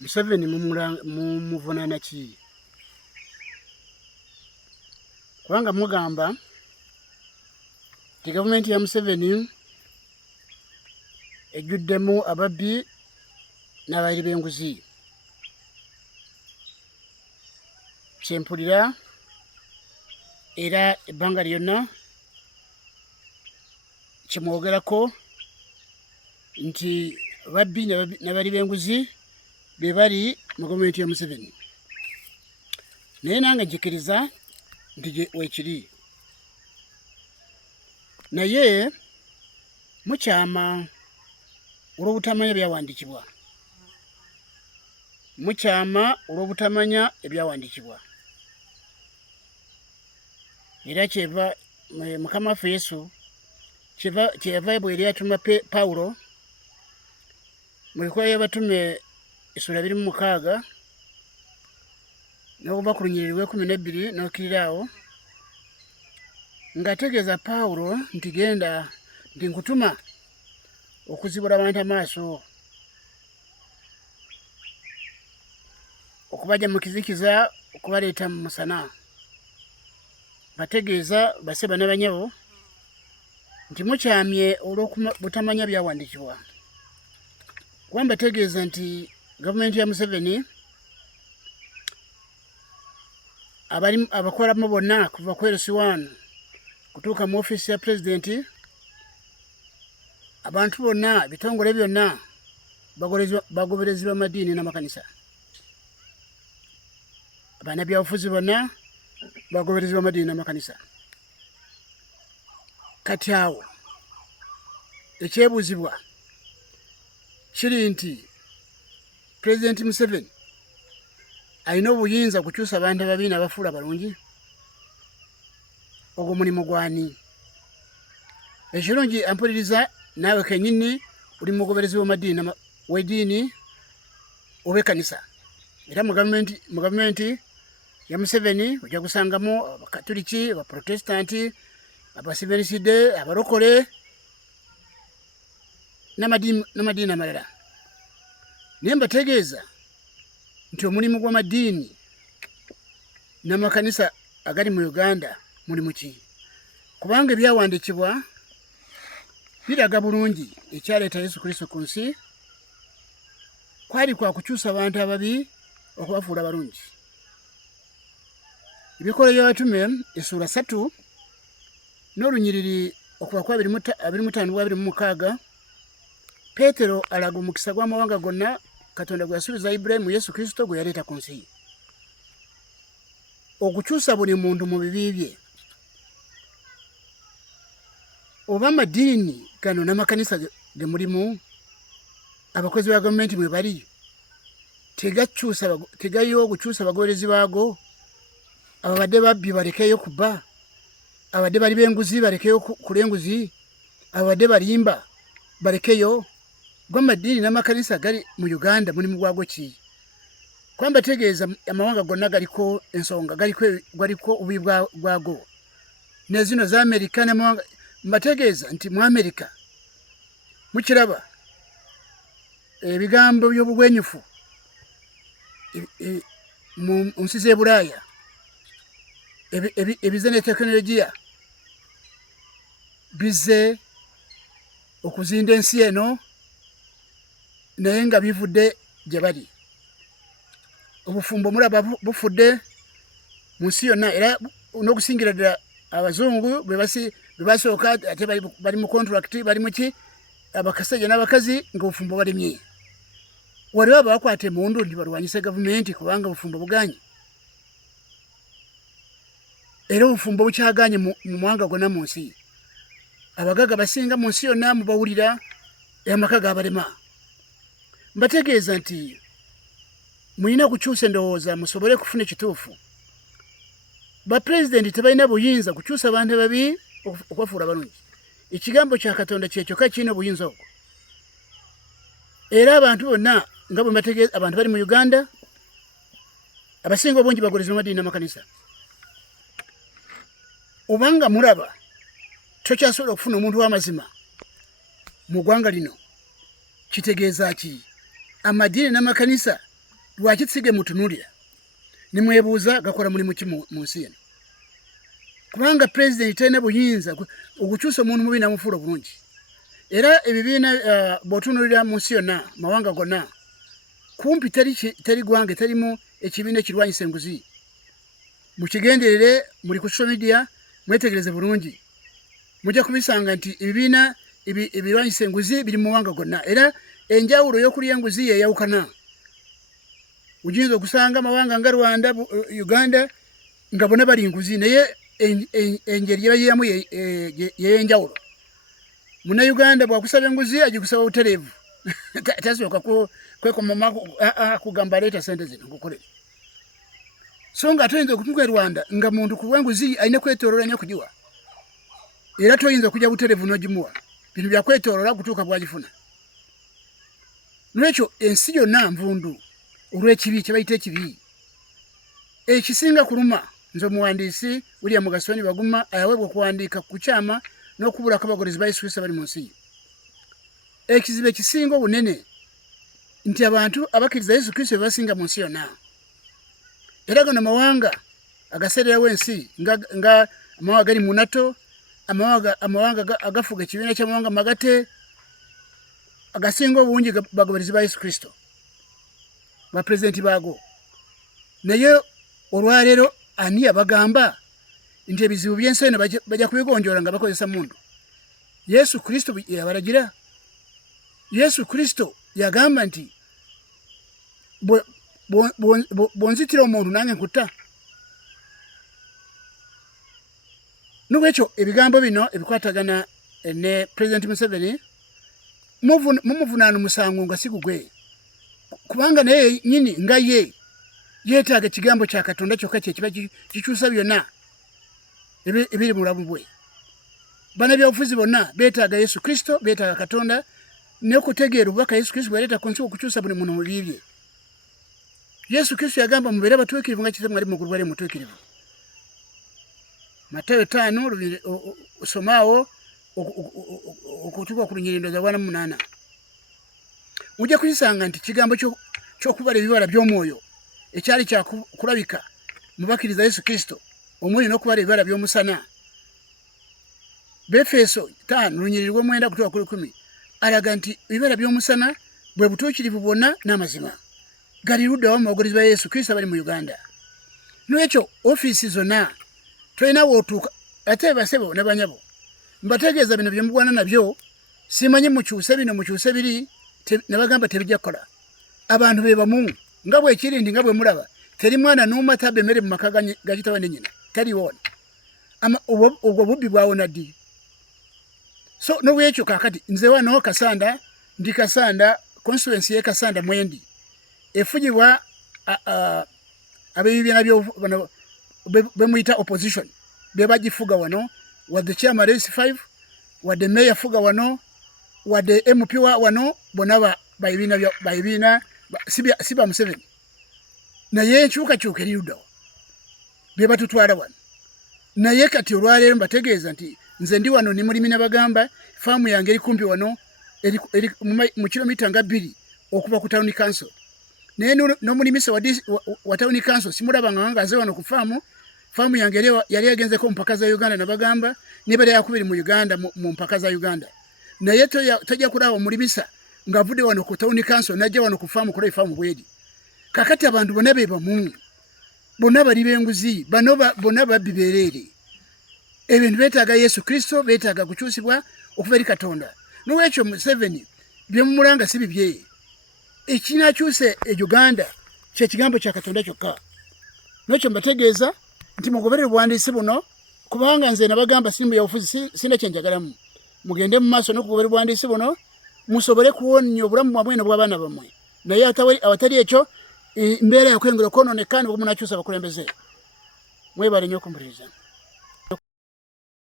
Museveni mumuvunaana ki? Kubanga mugamba nti gavumenti ya Museveni ejjuddemu ababbi n'abayiri b'enguzi. Kyempulira era ebbanga lyonna kyemwogerako nti babbi n'abayiri b'enguzi be bali mu gavumenti ya Museveni. Naye nange njikiriza nti weekiri. Naye mukyama olw'obutamanya byawandiikibwa. Mukyama olw'obutamanya ebyawandiikibwa. Era kyeva Mukama waffe Yesu kyeyava bwe yali atuma Pawulo mu bikolwa by'abatume essula 26 n'okuva ku lunyiriri lw'e12 n'okkirira awo ng'ategeeza Pawulo nti genda nti nkutuma okuzibula abantu amaaso, okubajja mu kizikiza, okubaleeta mu musana. Bategeeza baseba n'abanyabo nti mukyamye olw'obutamanya byawandiikibwa. Kuba mbategeeza nti gavumenti ya Museveni abakolamu bonna kuva ku LC1 kutuuka mu ofiisi ya pulezidenti, abantu bonna, ebitongole byonna bagoberezi b'amadiini n'amakanisa. Bannabyabufuzi bonna bagoberezi b'amadiini n'amakanisa. Kati awo ekyebuuzibwa kiri nti Pulezidenti Museveni alina obuyinza kukyusa abantu ababi n'abafuula abalungi? Ogwo mulimu gwani? Ekirungi ampuliriza naawe kennyini oli mugoberezi w'ediini oba ekkanisa. Era mu gavumenti ya Museveni ojja kusangamu abakatuliki, abaprotestanti, abasibeniside, abalokole n'amadiini amalala. Naye mbategeeza nti omulimu gw'amadiini n'amakanisa agali mu Uganda mulimu ki? Kubanga ebyawandiikibwa biraga bulungi ekyaleeta Yesu Kristo ku nsi kwali kwa kukyusa abantu ababi okubafuula abalungi. Ebikolwa by'abatume essula 3 n'olunyiriri okuva ku 25-26 Peetero alaga omukisa gw'amawanga gonna Katonda gwe yasuubiza Ibulayimu Yesu Kristo gwe yaleeta ku nsi. Okukyusa buli muntu mu bibi bye. Oba amadiini gano n'amakanisa ge mulimu, abakozi ba gavumenti mwe bali, tegayiwa okukyusa abagoberezi baago? Ababadde babbi balekeyo kubba, abadde bali b'enguzi balekeyo kula enguzi, abadde balimba balekeyo. Gw'amadiini n'amakanisa gali mu Uganda mulimu gwago ki? Kuba mbategeeza amawanga gonna galiko ensonga, galiko obubi bwago. Ne zino za Amerika n'amawanga, mbategeeza nti mu Amerika mukiraba ebigambo by'obugwenyufu mu nsi z'e Bulaaya, ebize ne tekinologiya bize okuzinda ensi eno, naye nga bivudde gye bali. Obufumbo mulaba bufudde mu nsi yonna, era n'okusingira ddala abazungu be basooka ate bali mu contract, bali mu ki, abakasajja n'abakazi ng'obufumbo balimye. Waliwo abakwata emundu nti balwanyise gavumenti kubanga obufumbo buganye. Era obufumbo bukyaganye mu mwanga gonna mu nsi. Abagaga basinga mu nsi yonna mubawulira amaka g'abalema. Mbategeeza nti mulina kukyusa endowooza musobole kufuna ekituufu. Bapulezidenti tebalina buyinza kukyusa abantu ababi okubafuula abalungi. Ekigambo kya Katonda kyekyoka kirina obuyinza obwo. Era abantu bonna nga bwe mbategeeza, abantu bali mu Uganda abasinga obungi bagoberezi b'amadiini n'amakanisa. Obanga mulaba tokyasobola okufuna omuntu w'amazima mu ggwanga lino, kitegeeza ki? Amadiini n'amakanisa lwakitsige mutunulira nimwebuuza gakora mulimu ki mu nsi eno kubanga president tene buyinza okukyusa omuntu mubi namufuula bulungi era ebibiina bw'otunulira mu nsi yonna mawanga gonna kumpi teri gwange terimu ekibiina ekirwanyisa enguzi mukigenderere muli ku social media mwetegereze bulungi mujja kubisanga nti ebibiina ebirwanyisa enguzi biri mu mawanga gonna era enjawulo y'okulya enguzi yeyawukana ujinza okusanga amawanga nga Rwanda Uganda nga bonna bali enguzi naye engeri yebayiyamu yeyenjawulo muna Uganda bwakusaba enguzi agikusaba butereevu tasooka kwekoma kugamba leeta sente zino ngukolere so nga toyinza okutuuka e Rwanda nga muntu ku lw'enguzi alina kwetooloola nnyo kugiwa era toyinza okujja butereevu n'ogimuwa bintu byakwetooloola kutuuka bwagifuna n'ekyo ensi yonna nvundu olw'ekibi kye bayita ekibi ekisinga kuluma nze omuwandiisi William Gasoni Baguma ayaweebwa okuwandiika ku kyama n'okubulako abagolozi ba Yesu Kristo bali mu nsi ekizibu ekisinga obunene nti abantu abakkiriza Yesu Kristo bebasinga mu nsi yonna era gano amawanga agaseererawo ensi nga amawanga gali mu NATO amawanga agafuga ekibiina ky'amawanga magate agasinga obungi bagoberezi ba Yesu Kristo bapulezidenti baago naye olwaleero ani abagamba nti ebizibu by'ensi eno bajja kubigonjoola nga bakozesa mundu Yesu Kristo yabalagira Yesu Kristo yagamba nti bwonzitira omuntu nange nkutta nolwekyo ebigambo bino ebikwatagana ne President Museveni mumuvunaano musango nga si gugwe kubanga naye nyini nga ye yeetaaga ekigambo kya Katonda kyokka kyekiba kikyusa byonna ebiri mu bulamu bwe bannabyabufuzi bonna beetaaga Yesu Kristo beetaaga Katonda n'okutegeera obubaka Yesu Kristo bwaleeta ku nsi okukyusa buli muntu mu bibi bye Yesu Kristo yagamba mubeere abatuukirivu nga kitaammwe ali mu ggulu bali mutuukirivu Matayo 5 osomaawo okutuuka ku lunyiriro za 1:8 ujja kuyisanga nti kigambo ky'okubala ebibala by'omwoyo ekyali kyakulabika mu bakkiriza Yesu Kristo omuli n'okubala ebibala by'omusana Befeso 5:9-10 alaga nti ebibala by'omusana bwe butuukirivu bwonna n'amazima gali ludda wamu abagolozi ba Yesu Kristo bali mu Uganda n'ekyo ofiisi zonna tolina wootuuka ate basebo ne banyabo mbategeeza bino bye mugwana nabyo simanyi mukyuse bino mukyuse biri ne bagamba tebijja kukola abantu be bamu nga bwekiri ndi nga bwe mulaba teri mwana n'omu atabba emmere mu maka gagitaba ne nyina taliwoona obwo bubbi bwawona ddi so n'obwekyo kaakati nze wano Kasanda ndi Kasanda constituency ye Kasanda mwendi efugibwa abebibiina bano bemuyita opposition bebagifuga wano wadde chairman race 5 wadde mayor fuga wano wadde MP wa wano bonna bayibiina siba Museveni naye enkyukakyuka erirudawo bebatutwala wano naye kati olwaleero mbategeeza nti nze ndi wano ni mulimi nabagamba faamu yange eri kumpi wano eri mu kilomita nga 2 okuva ku town council naye n'omulimisa wa town council simulabanga nga aze wano ku faamu yange yali agenzeko mpaka za Uganda nabagamba nebale yakubiri mu Uganda mu mpaka za Uganda naye tojja kulaba omulimisa ng'avudde wano ku town council najja wano ku faamu kula efaamu bwedi kakati abantu bonna be bamu bonna bali b'enguzi bonna babbi bereere ebintu beetaaga Yesu Kristo beetaaga kukyusibwa okuva eri Katonda n'olwekyo Museveni byemumulanga si bibye ekinakyuse e Uganda kyekigambo kya Katonda kyokka n'ekyo mbategeeza nti mugoberere obuwandiisi buno kubanga nze nabagamba simu yabufuzi sina kyenjagalamu mugende mu maaso n'okugoberera obuwandiisi buno musobole kuwonya obulamu bwamwe n'obw'abaana bammwe naye awatali ekyo mbeera yakwengera okwonooneka nibwe munakyusa abakulembeze mwebale nnyo okumpuliriza